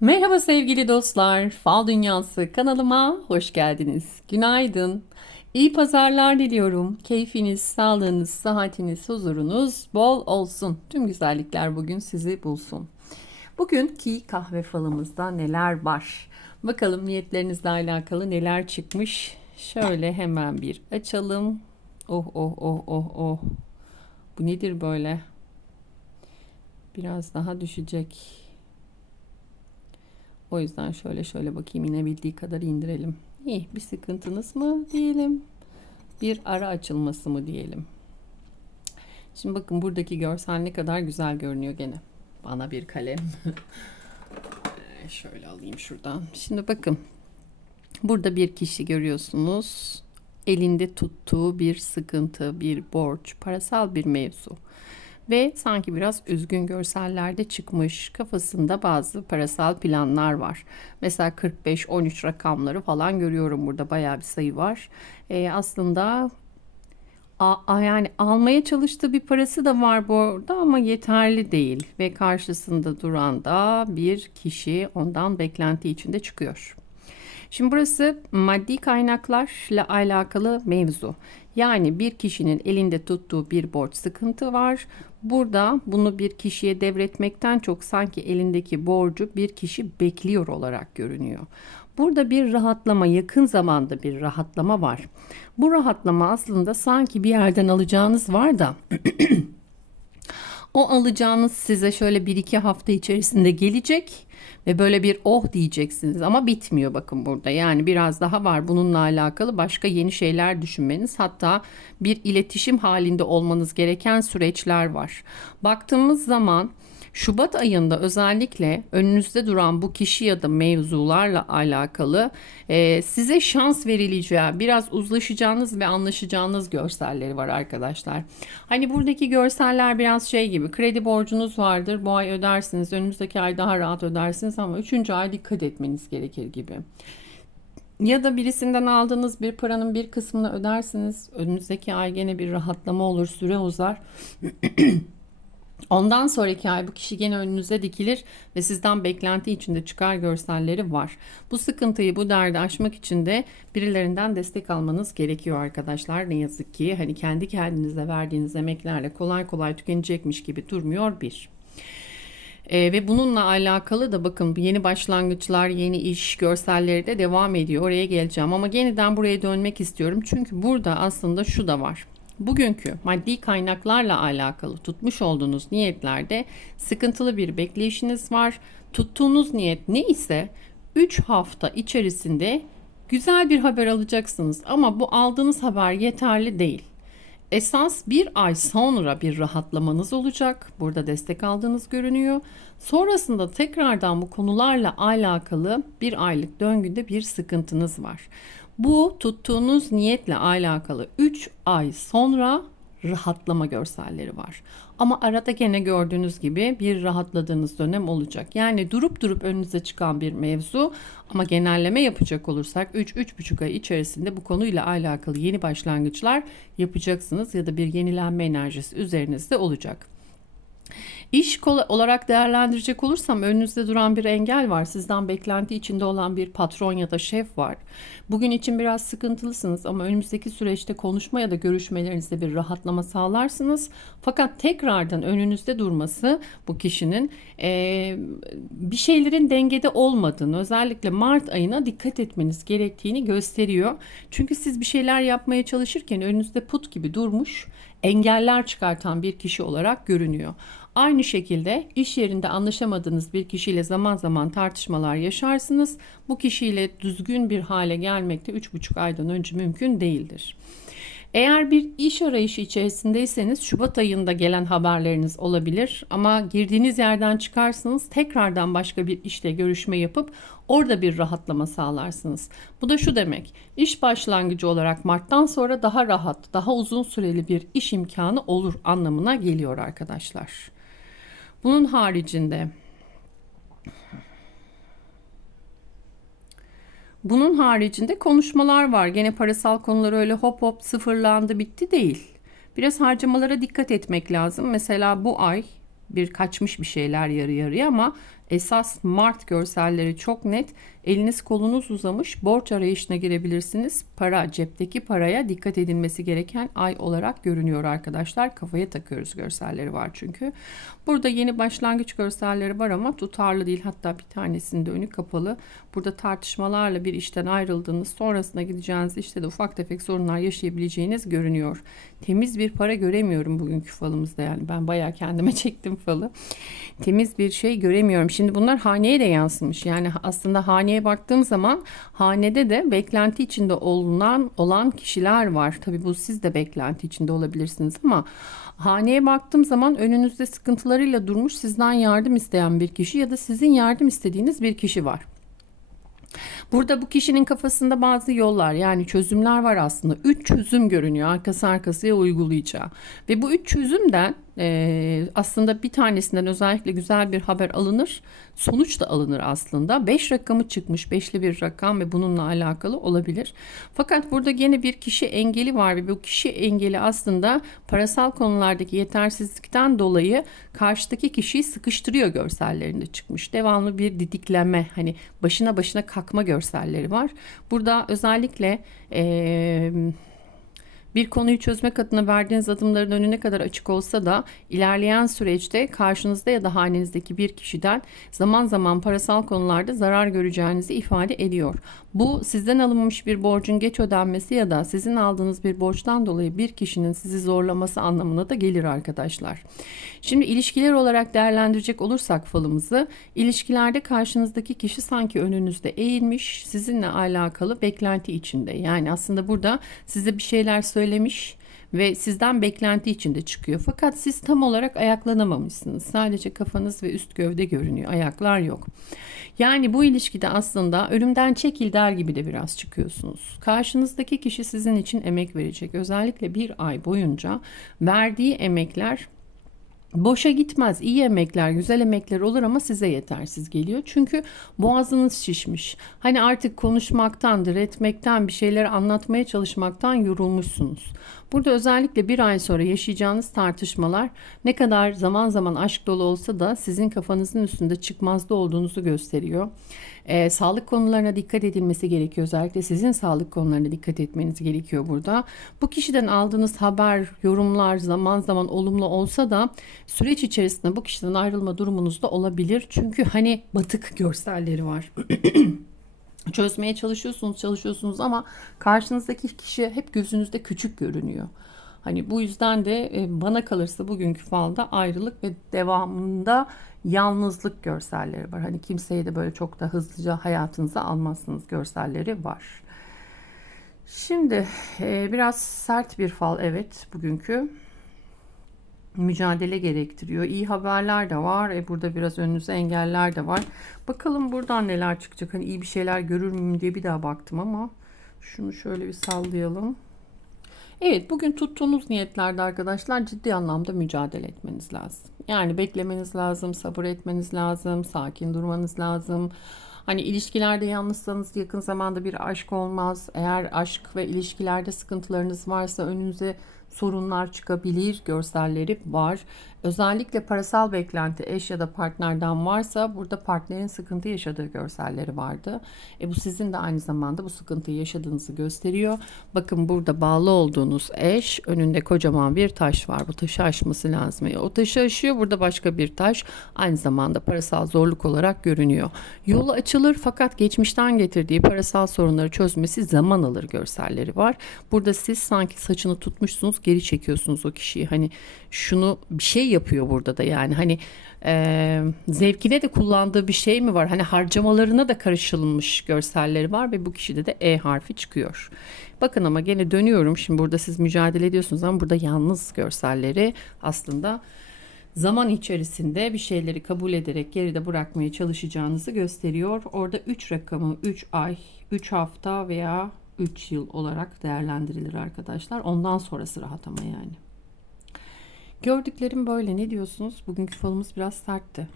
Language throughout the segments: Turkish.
Merhaba sevgili dostlar. Fal Dünyası kanalıma hoş geldiniz. Günaydın. İyi pazarlar diliyorum. Keyfiniz, sağlığınız, sıhhatiniz, huzurunuz bol olsun. Tüm güzellikler bugün sizi bulsun. Bugünkü kahve falımızda neler var? Bakalım niyetlerinizle alakalı neler çıkmış. Şöyle hemen bir açalım. Oh oh oh oh oh. Bu nedir böyle? Biraz daha düşecek. O yüzden şöyle şöyle bakayım inebildiği kadar indirelim. İyi bir sıkıntınız mı diyelim. Bir ara açılması mı diyelim. Şimdi bakın buradaki görsel ne kadar güzel görünüyor gene. Bana bir kalem. Şöyle alayım şuradan. Şimdi bakın. Burada bir kişi görüyorsunuz. Elinde tuttuğu bir sıkıntı, bir borç, parasal bir mevzu ve sanki biraz üzgün görsellerde çıkmış. Kafasında bazı parasal planlar var. Mesela 45-13 rakamları falan görüyorum burada bayağı bir sayı var. Ee, aslında a, a, yani almaya çalıştığı bir parası da var burada ama yeterli değil ve karşısında duran da bir kişi ondan beklenti içinde çıkıyor. Şimdi burası maddi kaynaklarla alakalı mevzu. Yani bir kişinin elinde tuttuğu bir borç sıkıntı var. Burada bunu bir kişiye devretmekten çok sanki elindeki borcu bir kişi bekliyor olarak görünüyor. Burada bir rahatlama, yakın zamanda bir rahatlama var. Bu rahatlama aslında sanki bir yerden alacağınız var da o alacağınız size şöyle bir iki hafta içerisinde gelecek ve böyle bir oh diyeceksiniz ama bitmiyor bakın burada. Yani biraz daha var bununla alakalı başka yeni şeyler düşünmeniz hatta bir iletişim halinde olmanız gereken süreçler var. Baktığımız zaman Şubat ayında özellikle önünüzde duran bu kişi ya da mevzularla alakalı e, size şans verileceği, biraz uzlaşacağınız ve anlaşacağınız görselleri var arkadaşlar. Hani buradaki görseller biraz şey gibi kredi borcunuz vardır bu ay ödersiniz önümüzdeki ay daha rahat ödersiniz ama üçüncü ay dikkat etmeniz gerekir gibi. Ya da birisinden aldığınız bir paranın bir kısmını ödersiniz. Önümüzdeki ay gene bir rahatlama olur, süre uzar. Ondan sonraki ay bu kişi gene önünüze dikilir ve sizden beklenti içinde çıkar görselleri var. Bu sıkıntıyı, bu derdi aşmak için de birilerinden destek almanız gerekiyor arkadaşlar. Ne yazık ki hani kendi kendinize verdiğiniz emeklerle kolay kolay tükenecekmiş gibi durmuyor bir. ee, ve bununla alakalı da bakın yeni başlangıçlar, yeni iş görselleri de devam ediyor. Oraya geleceğim ama yeniden buraya dönmek istiyorum. Çünkü burada aslında şu da var. Bugünkü maddi kaynaklarla alakalı tutmuş olduğunuz niyetlerde sıkıntılı bir bekleyişiniz var. Tuttuğunuz niyet ne ise 3 hafta içerisinde güzel bir haber alacaksınız ama bu aldığınız haber yeterli değil. Esas bir ay sonra bir rahatlamanız olacak. Burada destek aldığınız görünüyor. Sonrasında tekrardan bu konularla alakalı bir aylık döngüde bir sıkıntınız var. Bu tuttuğunuz niyetle alakalı 3 ay sonra rahatlama görselleri var. Ama arada gene gördüğünüz gibi bir rahatladığınız dönem olacak. Yani durup durup önünüze çıkan bir mevzu ama genelleme yapacak olursak 3-3,5 ay içerisinde bu konuyla alakalı yeni başlangıçlar yapacaksınız ya da bir yenilenme enerjisi üzerinizde olacak. İş olarak değerlendirecek olursam önünüzde duran bir engel var. Sizden beklenti içinde olan bir patron ya da şef var. Bugün için biraz sıkıntılısınız ama önümüzdeki süreçte konuşma ya da görüşmelerinizde bir rahatlama sağlarsınız. Fakat tekrardan önünüzde durması bu kişinin e, bir şeylerin dengede olmadığını özellikle Mart ayına dikkat etmeniz gerektiğini gösteriyor. Çünkü siz bir şeyler yapmaya çalışırken önünüzde put gibi durmuş engeller çıkartan bir kişi olarak görünüyor. Aynı şekilde iş yerinde anlaşamadığınız bir kişiyle zaman zaman tartışmalar yaşarsınız. Bu kişiyle düzgün bir hale gelmek de 3,5 aydan önce mümkün değildir. Eğer bir iş arayışı içerisindeyseniz Şubat ayında gelen haberleriniz olabilir ama girdiğiniz yerden çıkarsınız tekrardan başka bir işte görüşme yapıp orada bir rahatlama sağlarsınız. Bu da şu demek iş başlangıcı olarak Mart'tan sonra daha rahat daha uzun süreli bir iş imkanı olur anlamına geliyor arkadaşlar. Bunun haricinde Bunun haricinde konuşmalar var. Gene parasal konular öyle hop hop sıfırlandı bitti değil. Biraz harcamalara dikkat etmek lazım. Mesela bu ay bir kaçmış bir şeyler yarı yarıya ama Esas Mart görselleri çok net. Eliniz kolunuz uzamış. Borç arayışına girebilirsiniz. Para, cepteki paraya dikkat edilmesi gereken ay olarak görünüyor arkadaşlar. Kafaya takıyoruz görselleri var çünkü. Burada yeni başlangıç görselleri var ama tutarlı değil. Hatta bir tanesinde önü kapalı. Burada tartışmalarla bir işten ayrıldığınız, sonrasında gideceğiniz işte de ufak tefek sorunlar yaşayabileceğiniz görünüyor. Temiz bir para göremiyorum bugünkü falımızda yani. Ben bayağı kendime çektim falı. Temiz bir şey göremiyorum. Şimdi bunlar haneye de yansımış. Yani aslında haneye baktığım zaman hanede de beklenti içinde olunan olan kişiler var. Tabii bu siz de beklenti içinde olabilirsiniz ama haneye baktığım zaman önünüzde sıkıntılarıyla durmuş sizden yardım isteyen bir kişi ya da sizin yardım istediğiniz bir kişi var. Burada bu kişinin kafasında bazı yollar yani çözümler var aslında. Üç çözüm görünüyor arkası arkasıya uygulayacağı. Ve bu üç çözümden e, aslında bir tanesinden özellikle güzel bir haber alınır. Sonuç da alınır aslında. 5 rakamı çıkmış. Beşli bir rakam ve bununla alakalı olabilir. Fakat burada gene bir kişi engeli var ve bu kişi engeli aslında parasal konulardaki yetersizlikten dolayı karşıdaki kişiyi sıkıştırıyor görsellerinde çıkmış. Devamlı bir didikleme hani başına başına kalkma görselleri var. Burada özellikle eee bir konuyu çözmek adına verdiğiniz adımların önüne kadar açık olsa da ilerleyen süreçte karşınızda ya da hanenizdeki bir kişiden zaman zaman parasal konularda zarar göreceğinizi ifade ediyor. Bu sizden alınmış bir borcun geç ödenmesi ya da sizin aldığınız bir borçtan dolayı bir kişinin sizi zorlaması anlamına da gelir arkadaşlar. Şimdi ilişkiler olarak değerlendirecek olursak falımızı, ilişkilerde karşınızdaki kişi sanki önünüzde eğilmiş, sizinle alakalı beklenti içinde. Yani aslında burada size bir şeyler söylemiş ve sizden beklenti içinde çıkıyor. Fakat siz tam olarak ayaklanamamışsınız. Sadece kafanız ve üst gövde görünüyor. Ayaklar yok. Yani bu ilişkide aslında ölümden çekil der gibi de biraz çıkıyorsunuz. Karşınızdaki kişi sizin için emek verecek. Özellikle bir ay boyunca verdiği emekler Boşa gitmez. İyi emekler, güzel emekler olur ama size yetersiz geliyor. Çünkü boğazınız şişmiş. Hani artık konuşmaktan, diretmekten, bir şeyleri anlatmaya çalışmaktan yorulmuşsunuz. Burada özellikle bir ay sonra yaşayacağınız tartışmalar ne kadar zaman zaman aşk dolu olsa da sizin kafanızın üstünde çıkmazda olduğunuzu gösteriyor. Ee, sağlık konularına dikkat edilmesi gerekiyor. Özellikle sizin sağlık konularına dikkat etmeniz gerekiyor burada. Bu kişiden aldığınız haber, yorumlar zaman zaman olumlu olsa da süreç içerisinde bu kişiden ayrılma durumunuz da olabilir. Çünkü hani batık görselleri var. çözmeye çalışıyorsunuz, çalışıyorsunuz ama karşınızdaki kişi hep gözünüzde küçük görünüyor. Hani bu yüzden de e, bana kalırsa bugünkü falda ayrılık ve devamında yalnızlık görselleri var. Hani kimseyi de böyle çok da hızlıca hayatınıza almazsınız görselleri var. Şimdi e, biraz sert bir fal evet bugünkü mücadele gerektiriyor. İyi haberler de var. E burada biraz önünüze engeller de var. Bakalım buradan neler çıkacak. Hani iyi bir şeyler görür müyüm diye bir daha baktım ama şunu şöyle bir sallayalım. Evet bugün tuttuğunuz niyetlerde arkadaşlar ciddi anlamda mücadele etmeniz lazım. Yani beklemeniz lazım, sabır etmeniz lazım, sakin durmanız lazım. Hani ilişkilerde yalnızsanız yakın zamanda bir aşk olmaz. Eğer aşk ve ilişkilerde sıkıntılarınız varsa önünüze sorunlar çıkabilir görselleri var. Özellikle parasal beklenti eş ya da partnerden varsa burada partnerin sıkıntı yaşadığı görselleri vardı. E bu sizin de aynı zamanda bu sıkıntıyı yaşadığınızı gösteriyor. Bakın burada bağlı olduğunuz eş önünde kocaman bir taş var. Bu taşı aşması lazım. E o taşı aşıyor burada başka bir taş aynı zamanda parasal zorluk olarak görünüyor. Yolu açılır fakat geçmişten getirdiği parasal sorunları çözmesi zaman alır görselleri var. Burada siz sanki saçını tutmuşsunuz geri çekiyorsunuz o kişiyi. Hani şunu bir şey yapıyor burada da yani hani e, zevkine de kullandığı bir şey mi var? Hani harcamalarına da karışılmış görselleri var ve bu kişide de E harfi çıkıyor. Bakın ama gene dönüyorum şimdi burada siz mücadele ediyorsunuz ama burada yalnız görselleri aslında zaman içerisinde bir şeyleri kabul ederek geride bırakmaya çalışacağınızı gösteriyor. Orada 3 rakamı 3 ay, 3 hafta veya 3 yıl olarak değerlendirilir arkadaşlar. Ondan sonrası rahat ama yani. Gördüklerim böyle. Ne diyorsunuz? Bugünkü falımız biraz sertti.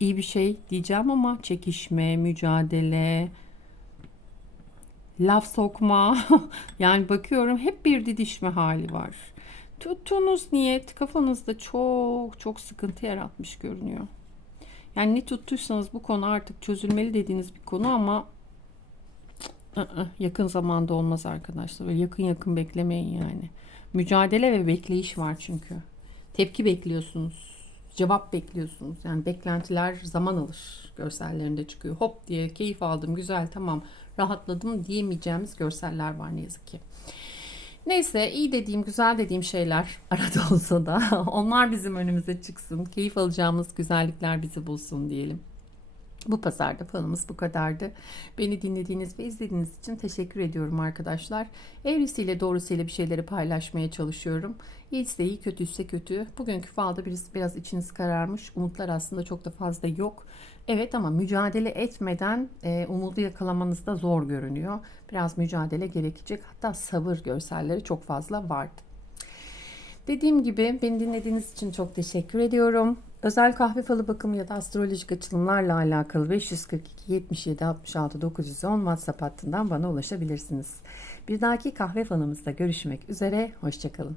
İyi bir şey diyeceğim ama çekişme, mücadele, laf sokma. yani bakıyorum hep bir didişme hali var. Tuttuğunuz niyet kafanızda çok çok sıkıntı yaratmış görünüyor. Yani ne tuttuysanız bu konu artık çözülmeli dediğiniz bir konu ama yakın zamanda olmaz arkadaşlar. Böyle yakın yakın beklemeyin yani. Mücadele ve bekleyiş var çünkü. Tepki bekliyorsunuz. Cevap bekliyorsunuz. Yani beklentiler zaman alır. Görsellerinde çıkıyor. Hop diye keyif aldım. Güzel tamam rahatladım diyemeyeceğimiz görseller var ne yazık ki. Neyse iyi dediğim, güzel dediğim şeyler arada olsa da onlar bizim önümüze çıksın. Keyif alacağımız güzellikler bizi bulsun diyelim. Bu pazarda falımız bu kadardı. Beni dinlediğiniz ve izlediğiniz için teşekkür ediyorum arkadaşlar. Eğrisiyle doğrusuyla bir şeyleri paylaşmaya çalışıyorum. İyiyse iyi, kötüyse kötü. Bugünkü falda biraz, biraz içiniz kararmış. Umutlar aslında çok da fazla yok. Evet ama mücadele etmeden e, umudu yakalamanız da zor görünüyor. Biraz mücadele gerekecek. Hatta sabır görselleri çok fazla vardı. Dediğim gibi beni dinlediğiniz için çok teşekkür ediyorum. Özel kahve falı bakımı ya da astrolojik açılımlarla alakalı 542 77 66 910 WhatsApp hattından bana ulaşabilirsiniz. Bir dahaki kahve falımızda görüşmek üzere. Hoşçakalın.